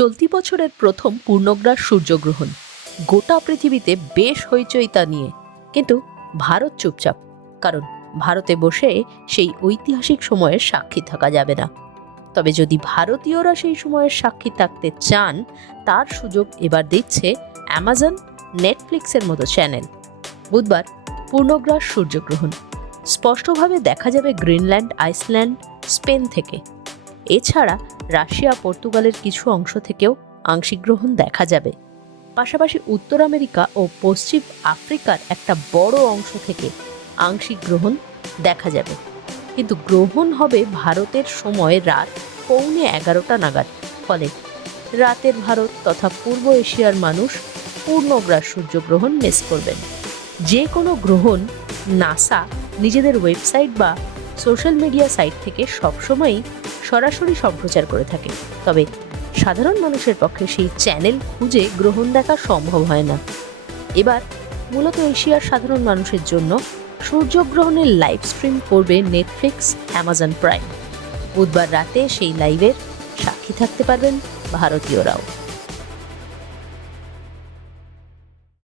চলতি বছরের প্রথম পূর্ণগ্রাস সূর্যগ্রহণ। গোটা পৃথিবীতে বেশ হইচই তা নিয়ে, কিন্তু ভারত চুপচাপ। কারণ ভারতে বসে সেই ঐতিহাসিক সময়ের সাক্ষী থাকা যাবে না। তবে যদি ভারতীয়রা সেই সময়ের সাক্ষী থাকতে চান, তার সুযোগ এবার দিচ্ছে অ্যামাজন, নেটফ্লিক্সের মতো চ্যানেল। বুধবার পূর্ণগ্রাস সূর্যগ্রহণ স্পষ্টভাবে দেখা যাবে গ্রিনল্যান্ড, আইসল্যান্ড, স্পেন থেকে। এছাড়া রাশিয়া, পর্তুগালের কিছু অংশ থেকেও আংশিক গ্রহণ দেখা যাবে। পাশাপাশি উত্তর আমেরিকা ও পশ্চিম আফ্রিকার একটা বড় অংশ থেকে আংশিক গ্রহণ দেখা যাবে। কিন্তু গ্রহণ হবে ভারতের সময় রাত 11:15 নাগাদ। ফলে রাতের ভারত তথা পূর্ব এশিয়ার মানুষ পূর্ণগ্রাস সূর্যগ্রহণ মিস করবেন। যে কোনো গ্রহণ নাসা নিজেদের ওয়েবসাইট বা সোশ্যাল মিডিয়া সাইট থেকে সবসময়ই সরাসরি সম্প্রচার করে থাকে। তবে সাধারণ মানুষের পক্ষে সেই চ্যানেল খুঁজে গ্রহণ দেখা সম্ভব হয় না। এবার মূলত এশিয়ার সাধারণ মানুষের জন্য সূর্যগ্রহণের লাইভ স্ট্রিম করবে নেটফ্লিক্স, অ্যামাজন প্রাইম। বুধবার রাতে সেই লাইভের সাক্ষী থাকতে পারবেন ভারতীয়রাও।